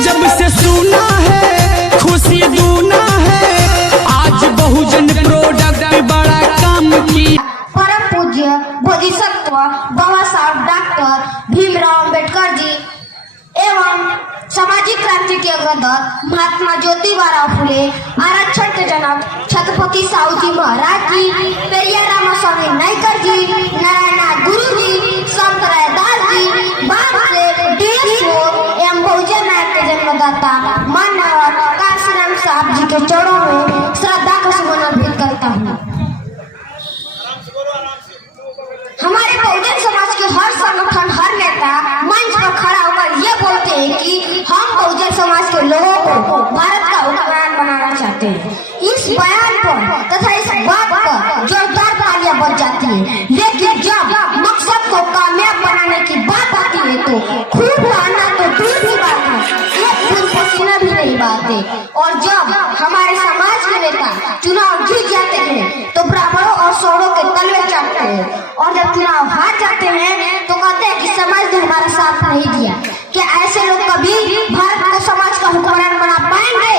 जब से सुना है खुशी दूना है, आज बहुजन प्रोडक्ट बड़ा काम किया। परम पूज्य बोधिसत्व बाबा साहब डॉक्टर भीमराव अंबेडकर जी एवं सामाजिक क्रांति के अग्रदूत महात्मा ज्योतिबा फुले, आरक्षण के जनक छत्रपति साहूजी महाराज जी, पेरिया रामास्वामी नायकर जी, नारायण गुरु जी, संत रैदास जी, बाप से एवं बहुजन नायक के जन्मदाता माननीय काशीराम साहब जी के चरणों में श्रद्धा का सुमन अर्पित करता हूँ। हमारे बहुजन समाज के हर संगठन, हर नेता मंच पर खड़ा होकर ये बोलते हैं कि हम बहुजन समाज के लोगों को भारत का हुक्मरान बनाना चाहते हैं। इस बयान पर तथा इस बात पर जोरदार तालियां बज जाती है, लेकिन जब मकसद को कामयाब बनाने की बात आती है तो खूब आना तो दूर की बात है, एक बूंद पसीना भी नहीं बहाते। और जब हमारे समाज के नेता चुनाव जीत जाते हैं तो ब्राह्मणों और सौरों के तलवे चाटते हैं, और जब चुनाव हार जाते हैं तो कहते हैं कि समाज ने हमारा साथ नहीं दिया। क्या ऐसे लोग कभी भारत को समाज का हुक्मरान बना पाएंगे?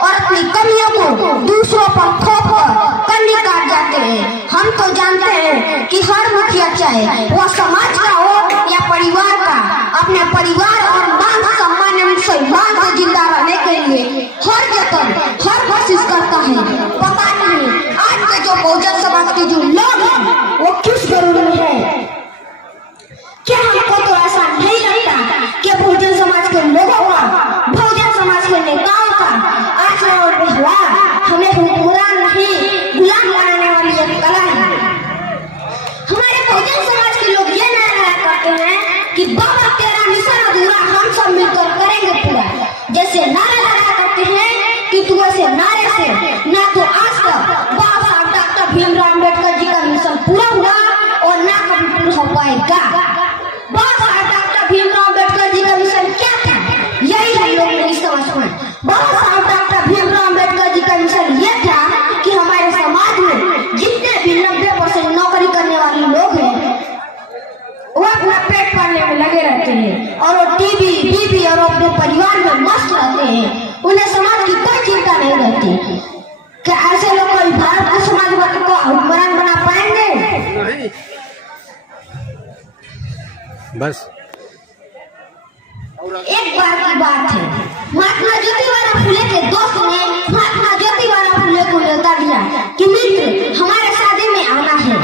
और अपनी कमियों को दूसरों पर थोप कर कन्नी काट जाते हैं। हम तो जानते हैं कि हर मुखिया चाहे वह समाज का हो या परिवार का, अपने परिवार और मान सम्मान एवं सम्मान से जिंदा रहने के लिए हर जतन, हर कोशिश करता है। पता नहीं आज के जो बहुजन समाज के जो लोग हैं वो किस जरूरी है। क्या हमको तो ऐसा नहीं लगता कि बहुजन समाज के लोगों का, बहुजन समाज के नेताओं का आचरण और व्यवहार हमें हुक्मरान नहीं गुलाम बनाने वाली एक कला है। हमारे बहुजन समाज के लोग ये नारा करते हैं कि बाबा तेरा मिशन अधूरा हम सब मिलकर करेंगे पूरा। जैसे नारा लगा करते हैं कि तू ऐसे नारे से ना तो आज तक बाबा साहब डॉक्टर भीमराव अंबेडकर जी का मिशन पूरा हुआ और ना कभी पूरा हो पाएगा। बाबा साहब डॉक्टर भीमराव अंबेडकर जी का मिशन क्या था, यही हम लोग नहीं समझ पाए। बाबा साहब डॉक्टर भीमराव अंबेडकर जी का मिशन ये था कि हमारे समाज में जितने भी 90% नौकरी करने वाले लोग हैं वो अपना पेट पालने में लगे रहते हैं और वो टीवी बीबी और अपने परिवार में मस्त रहते हैं, उन्हें समाज की कोई चिंता नहीं रहती। क्या ऐसे लोग कोई भारत के समाज को हुक्मरान बना पाएंगे? बस एक बार की बात है, महात्मा ज्योतिबा फुले के दोस्त ने महात्मा ज्योतिबा फुले को न्योता दिया कि मित्र हमारे शादी में आना है।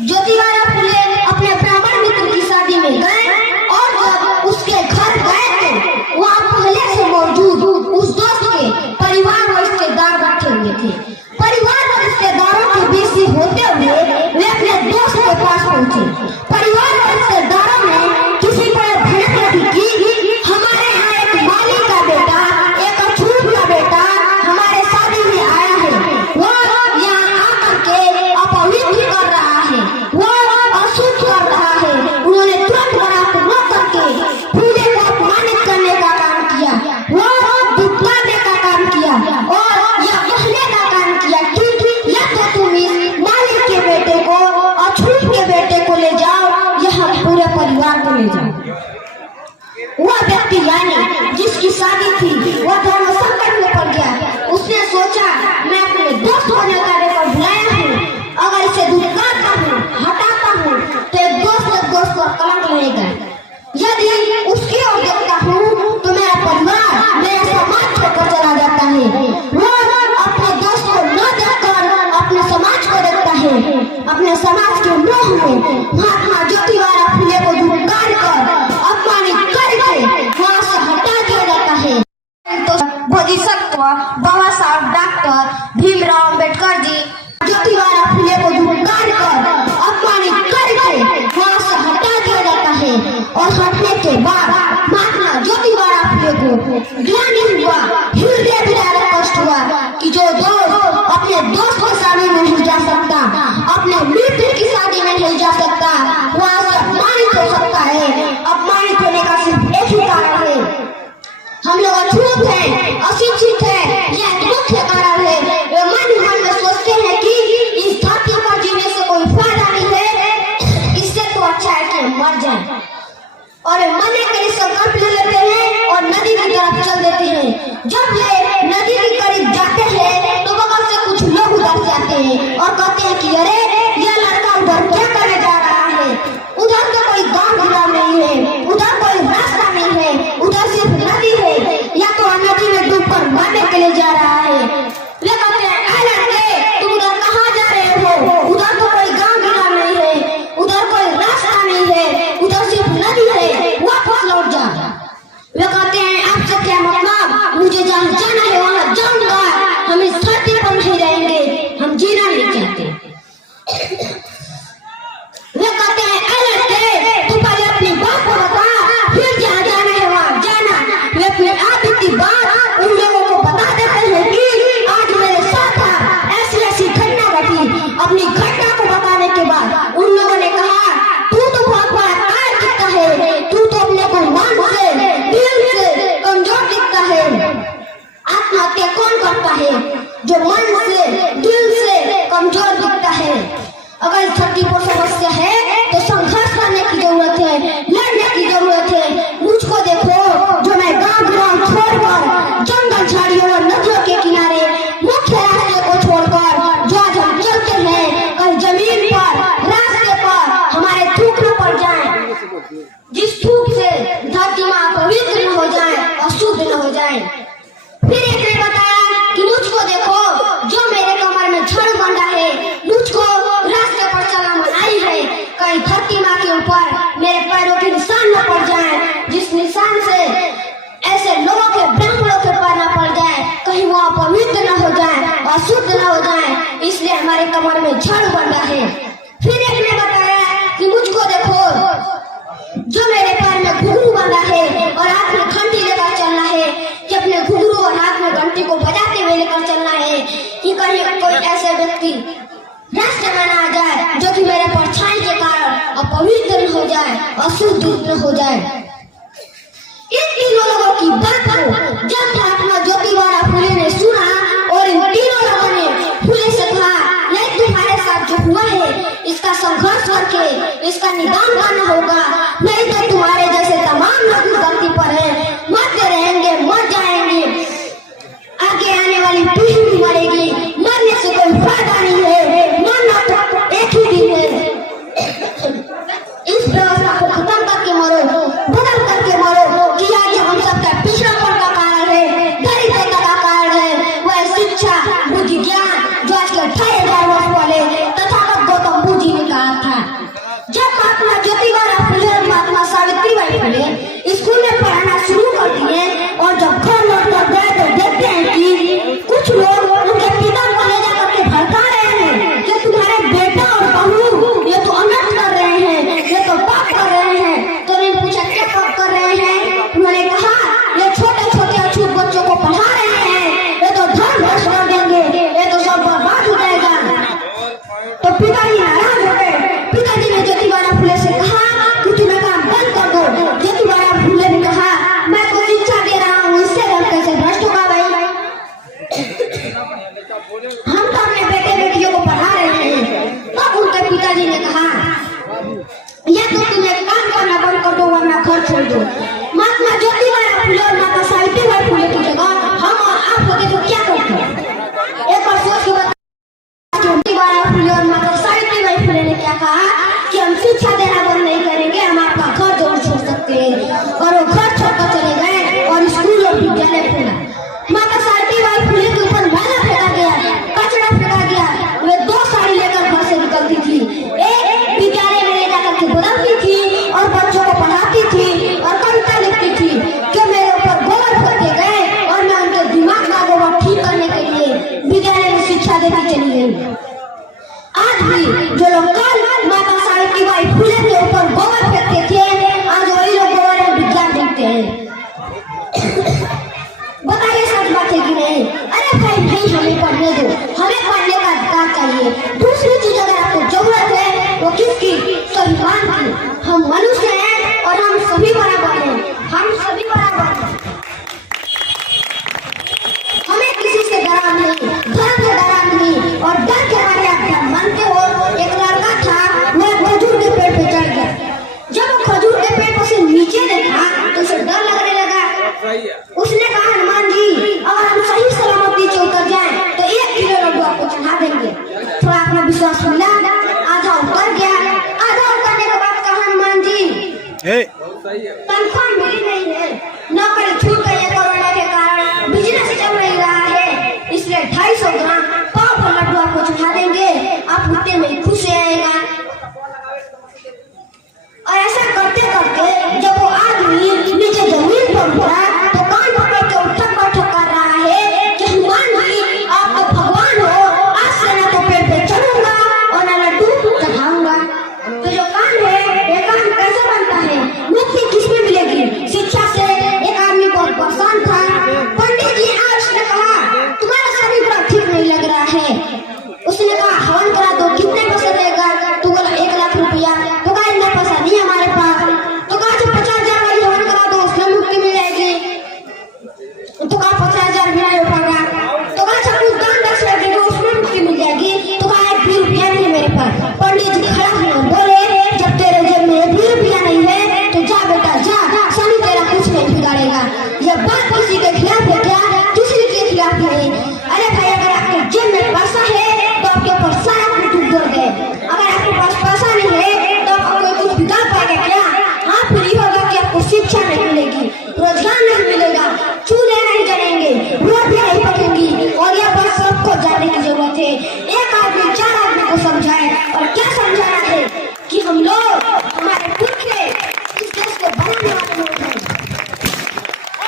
ज्योतिबा फुले अपने ब्राह्मण मित्र की शादी में गए और जब उसके घर गए तो वहाँ पहले से मौजूद उस दोस्त के परिवार और रिश्तेदार बैठे हुए थे। परिवार और रिश्तेदारों के बीच से होते हुए वे अपने दोस्त के पास पहुंचे। परिवार और रिश्तेदारों ने किसी पर भेंट रखी कि हमारे यहाँ एक माली का बेटा, एक अछूत का बेटा हमारे शादी में आया है, वो यहाँ आकर के अपवित्र कर रहा है, वो अशुद्ध कर रहा है। उन्होंने तुरंत बरात रोक करके पूजे को अपमानित करने का काम किया, वो दुत्कारने का काम किया और यह कहने का काम किया कि या तो तुम इस मालिक के बेटे को अछूत के बेटे को ले जाओ या हम पूरे परिवार को ले जाओ। वह व्यक्ति यानी जिसकी शादी थी वह धर्म संकट में पड़ गया। उसने सोचा मैं अपने दोस्त को न्योता पर बुलाया हूँ, अगर इसे दुत्कारता हूँ, हटाता हूँ तो एक दोस्त को कलंक लगेगा। यदि उसकी ओर देखता हूँ तो मेरा परिवार, मेरा समाज छोड़कर चला जाता है। वो अपने दोस्त को न देखकर अपने समाज को देखता है। अपने समाज के मोह में महात्मा ज्योतिबा फुले को दुत्कार कर अपमानित करके वहाँ से हटा दिया जाता है। तो बोधिसत्व बाबा साहब डॉक्टर भीमराव अंबेडकर जी ज्योतिबा फुले को दुत्कार कर अपमानित करके वहाँ से हटा दिया जाता है। और हटने के बाद महात्मा ज्योतिबा फुले को ग्लानि हुआ, हृदय विदारक कष्ट हुआ कि जो दोस्त अपने दोस्त की शादी में नहीं जा सकता, अपने मित्र की शादी में नहीं जा सकता, वहाँ से अपमानित हो सकता है। अपमानित होने का सिर्फ एक ही कारण है, हम लोग अछूत हैं, अशिक्षित हैं, यह एक मुख्य कारण है। वे मन में सोचते हैं कि इस धरती पर जीने से कोई फायदा नहीं है, इससे तो अच्छा है कि हम मर जाएं। और मरने के लिए संकल्प ले लेते हैं और नदी जब ये नदी के करीब जाते हैं तो बगल से कुछ लोग उधर जाते हैं और कहते हैं कि अरे ये लड़का उधर क्या करने जा रहा है, उधर तो कोई गांव गिरा नहीं है, उधर कोई रास्ता नहीं है, उधर सिर्फ नदी है, या तो नदी में डूब कर मरने के लिए जा रहा है। वे कहते हैं ऐ लड़के तुम उधर कहाँ जा रहे हो, उधर तो कोई गांव गिरा नहीं है, उधर कोई रास्ता नहीं है, उधर सिर्फ नदी है, वापस लौट जा। वे कहते हैं आपसे क्या मतलब, मुझे जहाँ जाना है वहाँ जाऊंगा, हम इस धरती पर नहीं रहेंगे, हम जीना नहीं चाहते। वे कहते हैं ऐ लड़के तू पहले अपनी बात को बता, फिर जहाँ जाना है वहाँ जाना। वे फिर आप इतनी बात उन लोगों को बता देते हैं कि आज मेरे साथ ऐसी ऐसी घटना घटी। अपनी घटना को बताने के बाद उन लोगों ने कहा तू तो बहुत बड़ा कायर दिखता है, तू तो अपने को मन से दिल से कमजोर दिखता है। आत्महत्या कौन करता है, जो मन से दिल से कमजोर दिखता है। अगर इस धरती पर समस्या है तो संघर्ष करने की जरूरत है, लड़ने की जरूरत है। मुझको देखो जो मैं गांव ग्राम छोड़कर जंगल झाड़ियों और नदियों के किनारे मुख्य रास्ते को छोड़कर जो आज हम चलते हैं कहीं जमीन पर रास्ते पर हमारे थूक न पड़ जाए, जिस थूक से धरती माँ पवित्र न हो जाए, अशुद्ध न हो जाए। फिर एक ने बताया कि मुझको देखो जो मेरे कमर में छड़ बंधा है, मुझको रास्ते पर चलना मनाही है, कहीं धरती माँ के ऊपर मेरे पैरों के निशान न पड़ जाए, जिस निशान से ऐसे लोगों के ब्राह्मणों के पैर न पड़ जाए, कहीं वो अपवित्र न हो जाए, अशुद्ध न हो जाए, इसलिए हमारे कमर में छड़ बंधा है। फिर एक ने बताया कि मुझको देखो जो मेरे पैर में घुंघरू बंधा है और हाथ में घंटी लेकर चलना है, कि अपने घुंघरू और हाथ में घंटी को बजाते हुए लेकर चलना है, कि कहीं कोई ऐसे व्यक्ति रास्ते में ना आ जाए जो कि मेरे परछाई के कारण अपवित्र न हो जाए, अशुद्ध न हो जाए। इन तीनों लोगों की बात को जब महात्मा ज्योतिबा फुले ने सुना और इन तीनों लोगों ने फुले से कहा नहीं, तुम्हारे साथ जो हुआ है इसका संघर्ष करके इसका निदान करना होगा, नहीं तो तुम्हारे जैसे तमाम लोग इस धरती पर है, मरते रहेंगे, मर जाएंगे, आगे आने वाली पीढ़ी भी मरेगी, मरने से कोई फायदा नहीं है, मरना तो एक ही दिन है। इस व्यवस्था को खत्म करके मरो, बदल करके मरो, कि आज हम सबका पिछड़ापन का कारण है, दरिद्रता का कारण है, वह शिक्षा बुद्धि ज्ञान जो आज के 28,000 वर्ष पहले तथागत गौतम बुद्ध जी ने कहा था। जब महात्मा ज्योतिबा फुले और महात्मा सावित्रीबाई फुले स्कूल में पढ़ाना शुरू कर दिए और जब घर लौट कर गए तो देखते हैं कि कुछ लोग उनके पिता को ले जाकर के भड़का रहे हैं कि तुम्हारे बेटा और बहू ये तो अनर्थ कर रहे हैं, ये तो पाप कर रहे हैं। तो उन्होंने पूछा क्या पाप कर रहे हैं, उन्होंने कहा ये छोटे छोटे अछूत बच्चों को पढ़ा रहे हैं, ये तो धर्म भ्रष्ट कर देंगे, ये तो सब बर्बाद हो जाएगा। तो पिताजी नाराज हो गए। पिताजी ने ज्योतिबा फुले से कहा कि तुम्हें काम बंद कर दो। ज्योतिबा फुले ने कहा मैं तो शिक्षा दे रहा हूँ, इससे घर कैसे भ्रष्ट होगा भाई, हम तो अपने बेटे बेटियों को पढ़ा रहे हैं। तब उनके पिताजी ने कहा या तो तुम्हें काम करना बंद कर दो वरना घर छोड़ दो। महात्मा ज्योतिबा फुले और माता सावित्रीबाई फुले की जगह हम और आप होते तो क्या करते? एक बार सोच के बताओ, ज्योतिबा फुले और माता सावित्रीबाई फुले ने क्या कहा कि हम शिक्षा देना बंद नहीं करेंगे, हम आपका घर जरूर छोड़ सकते हैं, और वो घर छोड़कर चले गए और स्कूल और विद्यालय खोला। माता सावित्रीबाई फुले के ऊपर मैला फेंका गया, कचरा फेंका गया, वे 2 साड़ी लेकर घर से निकलती थी, एक विद्यालय में ले जाकर के बुलाती थी और बच्चों को पढ़ाती थी और कविता लिखती थी कि मेरे ऊपर गोबर फेंके गए और मैं उनके दिमाग का गोबर ठीक करने के लिए विद्यालय में शिक्षा देती चली गई। आज भी जो लोग कल माता सावित्रीबाई फुले के ऊपर गोबर फेंकते थे, आज वही लोग गोबर में विज्ञान देखते हैं। बताइए सच बात है कि नहीं? अरे भाई हमें पढ़ने दो, हमें पढ़ने का अधिकार चाहिए। दूसरी चीज अगर आपको जरूरत है वो किसकी? संविधान की। हम मनुष्य हैं और हम सभी बराबर हैं, हम सभी बराबर हैं, हमें किसी से डरा नहीं, धर्म से डरा नहीं, और डर के मारे आप धर्म मानते हो। एक लड़का था, वह खजूर के पेड़ पे चढ़ गया। जब वो खजूर के पेड़ पर से नीचे देखा तो उसे डर लगने लगा। उसने कहा हनुमान जी अगर हम सही सलामत नीचे उतर जाएं तो 1 किलो लड्डू आपको चढ़ा देंगे। थोड़ा अपना विश्वास मिला, आधा उतर गया। आधा उतरने के बाद कहा हनुमान जी तनख्वाह मिली नहीं है, नौकरी छूट गई है कोरोना के कारण, बिजनेस चल नहीं रहा है, इसलिए 250 ग्राम पाव भर लड्डू आपको चढ़ा देंगे, आप उठने में खुश रहेगा। और ऐसा करते करते जब वो आदमी नीचे जमीन पर पड़ा तो कान पकड़ के उठक बैठक कर रहा है कि हनुमान जी आप तो भगवान हो, आज से ना तो पेड़ पे चढ़ूंगा और ना लड्डू चढ़ाऊंगा। तो जो कान है ये कान कैसे बनता है, मुक्ति किसमें मिलेगी? शिक्षा से। एक आदमी बहुत परेशान था, पंडित जी आज ने कहा तुम्हारा शरीर बड़ा ठीक नहीं लग रहा है। उसने कहा हवन करा दो, कितने पैसे देगा? तो बोला 1 लाख रुपया। तो कहा इतना पैसा नहीं हमारे पास। तो कहा 50,000 वाली हवन करा दो, उसमें मुक्ति मिल जाएगी। तो कहा 50,000 भी नहीं हो पाएगा। तो कहा कुछ दान दक्षिणा दे दो, उसमें मुक्ति मिल जाएगी। तो कहा 1 रुपया नहीं मेरे पास। पंडित जी खड़ा हुए बोले जब तेरे जेब में 1 रुपया नहीं है तो जा बेटा जा, शनि तेरा कुछ नहीं बिगाड़ेगा। ये बात किसी के खिलाफ है क्या? किसी के खिलाफ नहीं। अरे भाई अगर आपके जेब में पैसा है तो आपके ऊपर सारा कुछ डूब गए। अगर आपके पास पैसा नहीं है तो आपको कोई कुछ बिगाड़ पाएगा क्या? हाँ, फिर ये होगा कि आपको शिक्षा नहीं मिलेगी, रोजगार नहीं मिलेगा, चूल्हे नहीं जलेंगे, रोटी नहीं पकेंगी। और यह बात सबको जानने की जरूरत है। एक आदमी 4 आदमी को समझाए। और क्या समझाना है कि हम लोग हमारे पुरखे इस देश को बनाने वाले लोग हैं।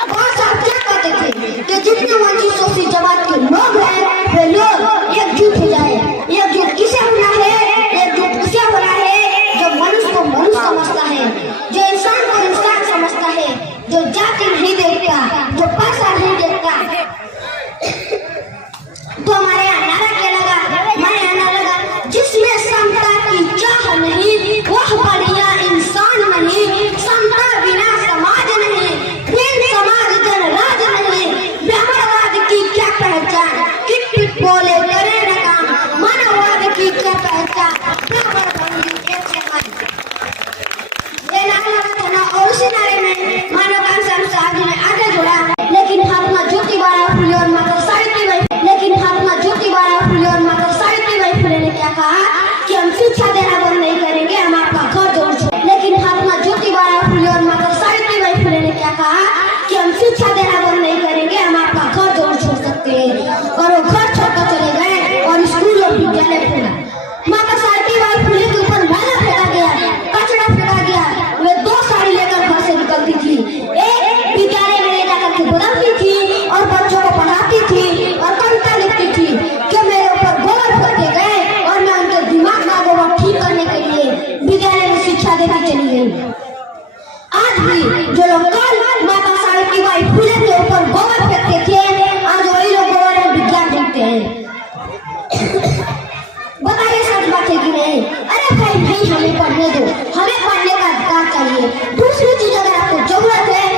बहुत साहब क्या कहते थे कि जितने वंचित शोषित जमात के लोग हैं वे लोग एकजुट हो जाए। एकजुट किसे होना है? एकजुट किसे होना है? जो मनुष्य को मनुष्य समझता है, जो इंसान को इंसान समझता है, जो जाति नहीं देखता, जो पैसा नहीं देखता,